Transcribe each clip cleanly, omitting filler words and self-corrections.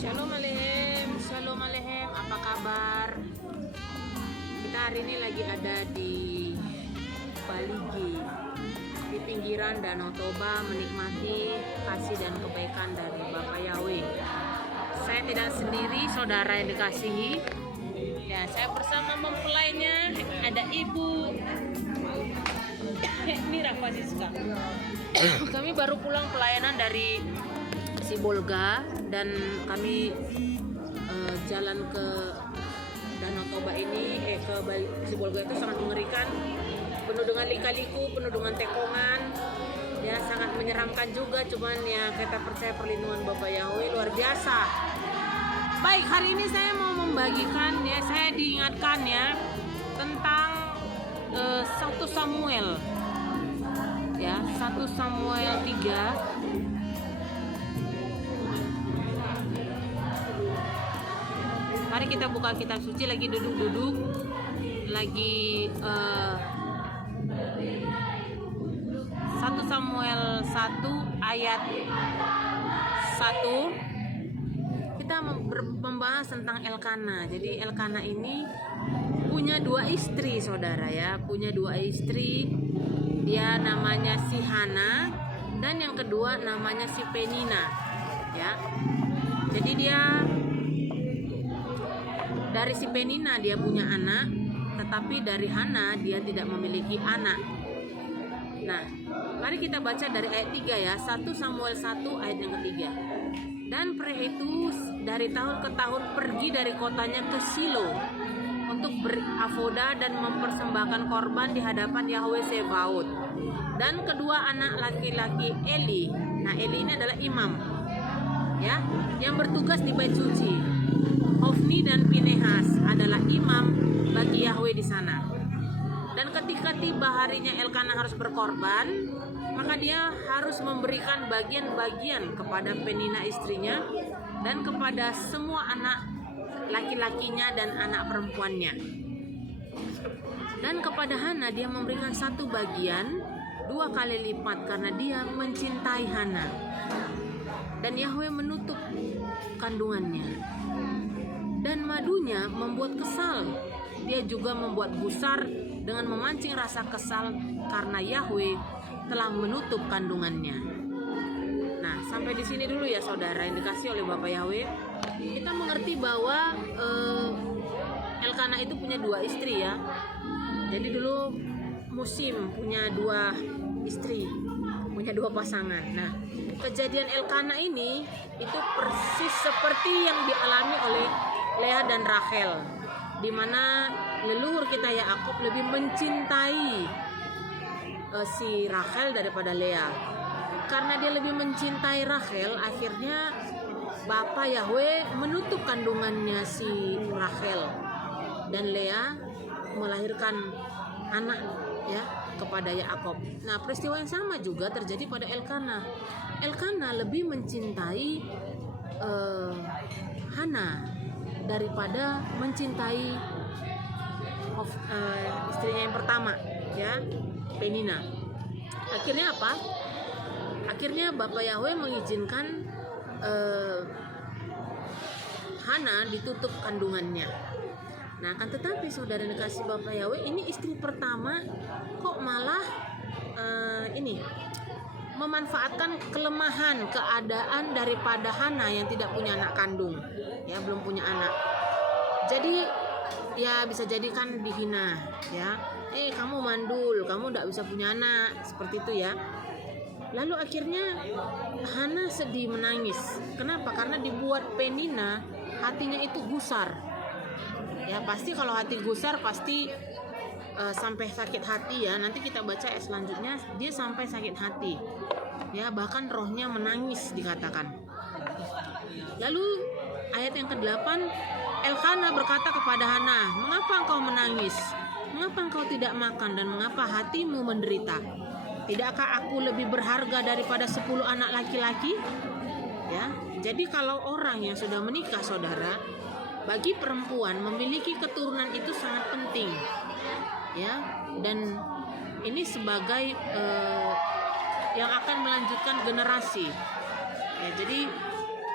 Shalom Alehem, apa kabar? Kita hari ini lagi ada di Baligi, di pinggiran Danau Toba, menikmati kasih dan kebaikan dari Bapak Yahweh. Saya tidak sendiri, saudara yang dikasihi. Ya, saya bersama mempelainya, ada Ibu Mira Fasiska. Kami baru pulang pelayanan dari Sibolga dan kami jalan ke Danau Toba ini, ke Sibolga itu sangat mengerikan, penuh dengan lika-liku, penuh dengan tekongan, ya sangat menyeramkan juga. Cuman ya kita percaya perlindungan Bapak Yahweh luar biasa. Baik, hari ini saya mau membagikan, ya saya diingatkan ya tentang 1 Samuel, ya 1 Samuel 3. Mari kita buka kitab suci, lagi duduk-duduk, lagi 1 Samuel 1 ayat 1. Kita membahas tentang Elkana. Jadi Elkana ini punya 2 istri, saudara ya, punya 2 istri. Dia namanya si Hana dan yang kedua namanya si Penina, ya. Jadi dia dari si Penina dia punya anak, tetapi dari Hana dia tidak memiliki anak. Nah, mari kita baca dari ayat 3 ya, 1 Samuel 1 ayat yang ketiga. Dan pria itu dari tahun ke tahun pergi dari kotanya ke Silo untuk beravoda dan mempersembahkan korban di hadapan Yahweh Sebaot. Dan kedua anak laki-laki Eli, nah Eli ini adalah imam, ya, yang bertugas di bait suci. Hofni dan Pinehas adalah imam bagi Yahweh di sana. Dan ketika tiba harinya Elkana harus berkorban, maka dia harus memberikan bagian-bagian kepada Penina istrinya dan kepada semua anak laki-lakinya dan anak perempuannya. Dan kepada Hana dia memberikan 1 bagian 2 kali lipat karena dia mencintai Hana. Dan Yahweh menutup kandungannya. Dan madunya membuat kesal. Dia juga membuat gusar dengan memancing rasa kesal karena Yahweh telah menutup kandungannya. Nah, sampai di sini dulu ya saudara yang dikasih oleh Bapak Yahweh. Kita mengerti bahwa Elkana itu punya 2 istri ya. Jadi dulu musim punya 2 istri, punya 2 pasangan. Nah, kejadian Elkana ini itu persis seperti yang dialami oleh Lea dan Rachel, di mana leluhur kita Yakub lebih mencintai si Rachel daripada Lea. Karena dia lebih mencintai Rachel, akhirnya Bapak Yahweh menutup kandungannya si Rachel, dan Lea melahirkan anak ya kepada Yakub. Nah, peristiwa yang sama juga terjadi pada Elkana. Elkana lebih mencintai Hana daripada mencintai istrinya yang pertama, ya, Penina. Akhirnya apa? Akhirnya Bapak Yahweh mengizinkan Hana ditutup kandungannya. Nah, kan tetapi saudara dikasih Bapak Yahweh, ini istri pertama kok malah memanfaatkan kelemahan keadaan daripada Hana yang tidak punya anak kandung, ya, belum punya anak. Jadi ya bisa jadi kan dihina, ya, kamu mandul, kamu tidak bisa punya anak, seperti itu ya. Lalu akhirnya Hana sedih menangis. Kenapa? Karena dibuat Penina hatinya itu gusar. Ya pasti kalau hati gusar pasti sampai sakit hati ya. Nanti kita baca ayat selanjutnya, dia sampai sakit hati. Ya, bahkan rohnya menangis dikatakan. Lalu ayat yang ke-8, Elkana berkata kepada Hana, "Mengapa engkau menangis? Mengapa engkau tidak makan dan mengapa hatimu menderita? Tidakkah aku lebih berharga daripada 10 anak laki-laki?" Ya, jadi kalau orang yang sudah menikah, saudara, bagi perempuan memiliki keturunan itu sangat penting. Ya, dan ini sebagai yang akan melanjutkan generasi. Ya, jadi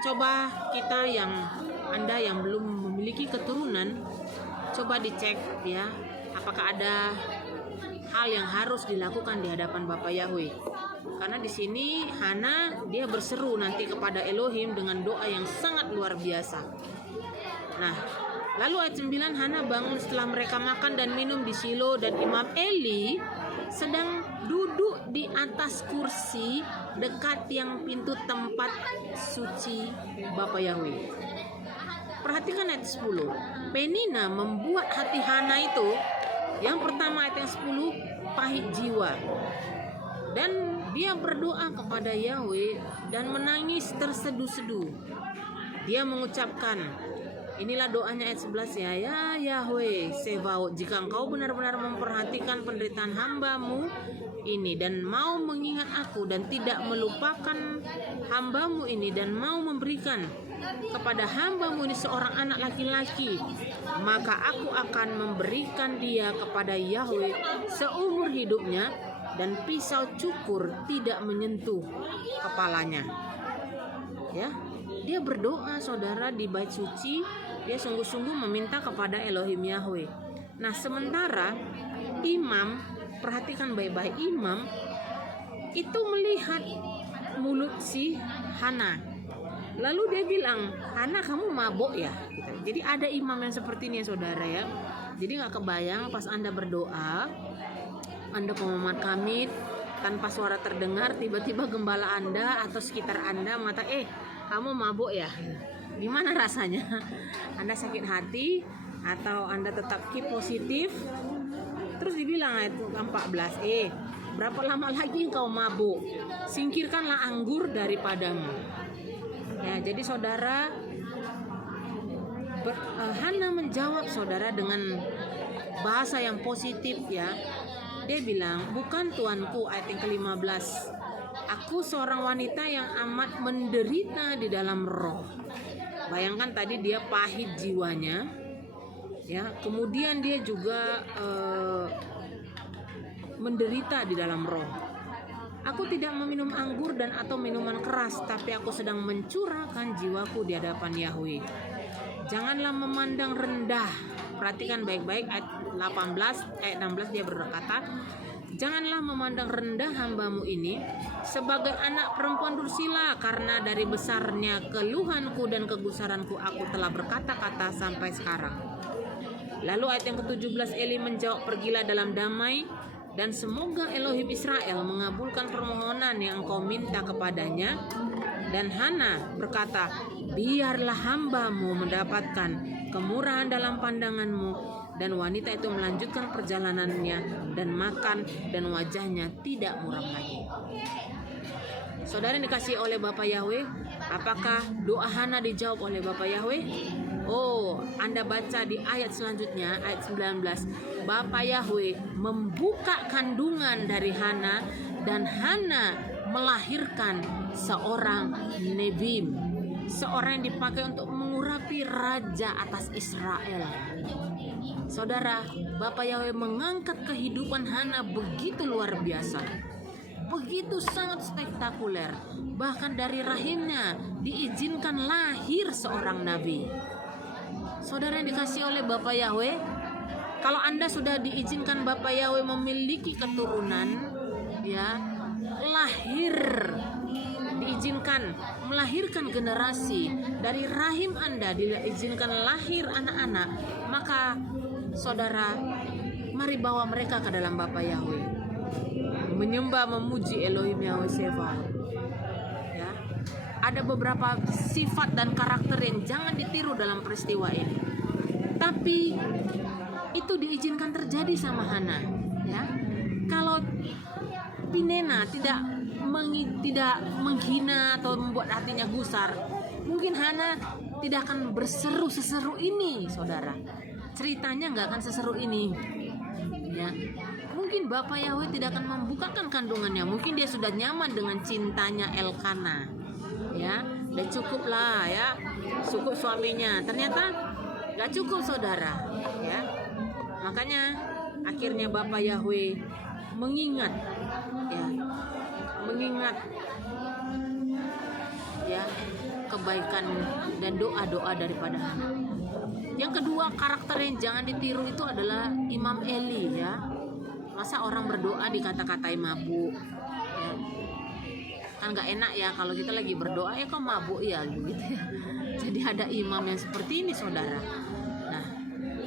coba Anda yang belum memiliki keturunan, coba dicek ya, apakah ada hal yang harus dilakukan di hadapan Bapa Yahweh. Karena di sini Hana dia berseru nanti kepada Elohim dengan doa yang sangat luar biasa. Nah, lalu ayat 9, Hana bangun setelah mereka makan dan minum di Shilo, dan Imam Eli sedang duduk di atas kursi dekat yang pintu tempat suci Bapa Yahweh. Perhatikan ayat 10. Penina membuat hati Hana itu, yang pertama ayat yang 10, pahit jiwa. Dan dia berdoa kepada Yahweh dan menangis terseduh-seduh. Dia mengucapkan, inilah doanya ayat 11 ya. Ya Yahweh Sebaot, jika engkau benar-benar memperhatikan penderitaan hambamu ini dan mau mengingat aku dan tidak melupakan hambamu ini dan mau memberikan kepada hambamu ini seorang anak laki-laki, maka aku akan memberikan dia kepada Yahweh seumur hidupnya dan pisau cukur tidak menyentuh kepalanya. Ya, dia berdoa saudara di bait suci, dia sungguh-sungguh meminta kepada Elohim Yahweh. Nah, sementara imam, perhatikan baik-baik, imam itu melihat mulut si Hana. Lalu dia bilang, Hana kamu mabok ya? Jadi ada imam yang seperti ini ya saudara ya. Jadi gak kebayang pas Anda berdoa, Anda pengamat kamit, tanpa suara terdengar, tiba-tiba gembala Anda atau sekitar Anda mengatakan, kamu mabuk ya? Gimana rasanya? Anda sakit hati atau Anda tetap keep positif? Terus dibilang ayat 14, berapa lama lagi engkau mabuk? Singkirkanlah anggur daripadamu. Ya, jadi saudara, Hana menjawab saudara dengan bahasa yang positif ya. Dia bilang, bukan tuanku, ayat yang ke-15. Aku seorang wanita yang amat menderita di dalam roh. Bayangkan tadi dia pahit jiwanya, ya. Kemudian dia juga menderita di dalam roh. Aku tidak meminum anggur dan atau minuman keras, tapi aku sedang mencurahkan jiwaku di hadapan Yahweh. Janganlah memandang rendah. Perhatikan baik-baik ayat 18, ayat 16 dia berkata, janganlah memandang rendah hambamu ini sebagai anak perempuan dursila, karena dari besarnya keluhanku dan kegusaranku aku telah berkata-kata sampai sekarang. Lalu ayat yang ke-17, Eli menjawab, pergilah dalam damai, dan semoga Elohim Israel mengabulkan permohonan yang engkau minta kepadanya. Dan Hana berkata, biarlah hambamu mendapatkan kemurahan dalam pandanganmu. Dan wanita itu melanjutkan perjalanannya dan makan, dan wajahnya tidak muram lagi. Saudara yang dikasihi oleh Bapa Yahweh, apakah doa Hana dijawab oleh Bapa Yahweh? Anda baca di ayat selanjutnya, ayat 19. Bapa Yahweh membuka kandungan dari Hana, dan Hana melahirkan seorang Nebim, seorang yang dipakai untuk mengurapi raja atas Israel. Saudara, Bapa Yahweh mengangkat kehidupan Hana begitu luar biasa, begitu sangat spektakuler. Bahkan dari rahimnya diizinkan lahir seorang nabi. Saudara yang dikasihi oleh Bapa Yahweh, kalau Anda sudah diizinkan Bapa Yahweh memiliki keturunan, ya, lahir, diizinkan melahirkan generasi dari rahim Anda, diizinkan lahir anak-anak, maka saudara, mari bawa mereka ke dalam Bapa Yahweh, menyembah, memuji Elohim Yahweh Sebaot. Ya, ada beberapa sifat dan karakter yang jangan ditiru dalam peristiwa ini, tapi itu diizinkan terjadi sama Hana. Ya, kalau Pinena tidak menghina atau membuat hatinya gusar, mungkin Hana tidak akan berseru seseru ini, saudara. Ceritanya nggak akan seseru ini. Ya, mungkin Bapa Yahweh tidak akan membukakan kandungannya. Mungkin dia sudah nyaman dengan cintanya Elkana. Ya, dan cukuplah ya, cukup suaminya. Ternyata nggak cukup, saudara. Ya, makanya akhirnya Bapa Yahweh mengingat, ya, kebaikan dan doa-doa daripada Hana. Yang kedua, karakter yang jangan ditiru itu adalah Imam Eli ya. Masa orang berdoa dikata-katai mabuk ya. Kan gak enak ya kalau kita lagi berdoa ya kok mabuk ya gitu ya. Jadi ada imam yang seperti ini saudara. Nah,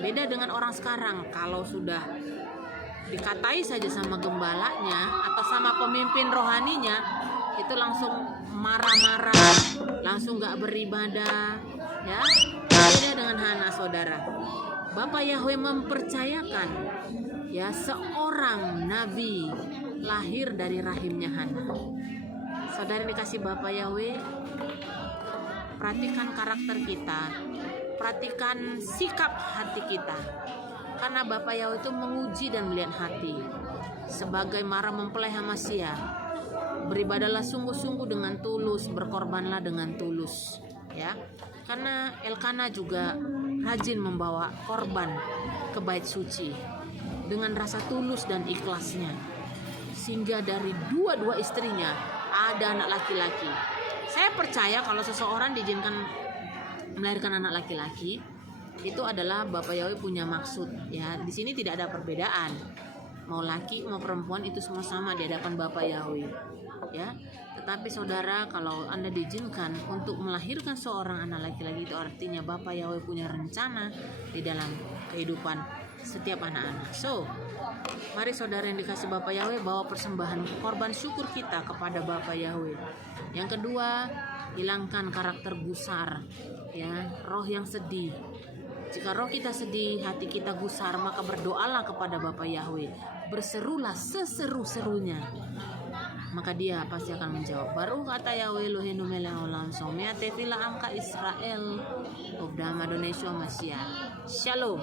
beda dengan orang sekarang, kalau sudah dikatai saja sama gembalanya atau sama pemimpin rohaninya itu langsung marah-marah, langsung gak beribadah ya. Beda dengan Hana saudara. Bapak Yahweh mempercayakan ya seorang nabi lahir dari rahimnya Hana. Saudara dikasih Bapak Yahweh, perhatikan karakter kita, perhatikan sikap hati kita. Karena Bapak Yahweh itu menguji dan melihat hati. Sebagai mara mempelai Hamasya, beribadahlah sungguh-sungguh dengan tulus, berkorbanlah dengan tulus ya. Karena Elkana juga rajin membawa korban ke bait suci dengan rasa tulus dan ikhlasnya, sehingga dari dua istrinya ada anak laki-laki. Saya percaya kalau seseorang diizinkan melahirkan anak laki-laki, itu adalah Bapak Yahweh punya maksud ya. Di sini tidak ada perbedaan, mau laki mau perempuan itu semua sama di hadapan Bapak Yahweh ya. Tetapi saudara, kalau Anda diizinkan untuk melahirkan seorang anak laki-laki, itu artinya Bapak Yahweh punya rencana di dalam kehidupan setiap anak-anak. So, mari saudara yang dikasih Bapak Yahweh, bawa persembahan korban syukur kita kepada Bapak Yahweh. Yang kedua, hilangkan karakter gusar ya, roh yang sedih. Jika roh kita sedih, hati kita gusar, maka berdoalah kepada Bapak Yahweh, berserulah seseru-serunya, maka Dia pasti akan menjawab. Baru kata Yahweh Elohenu melech olam somea tefila angka Israel, Obdam Adonai Masya. Shalom.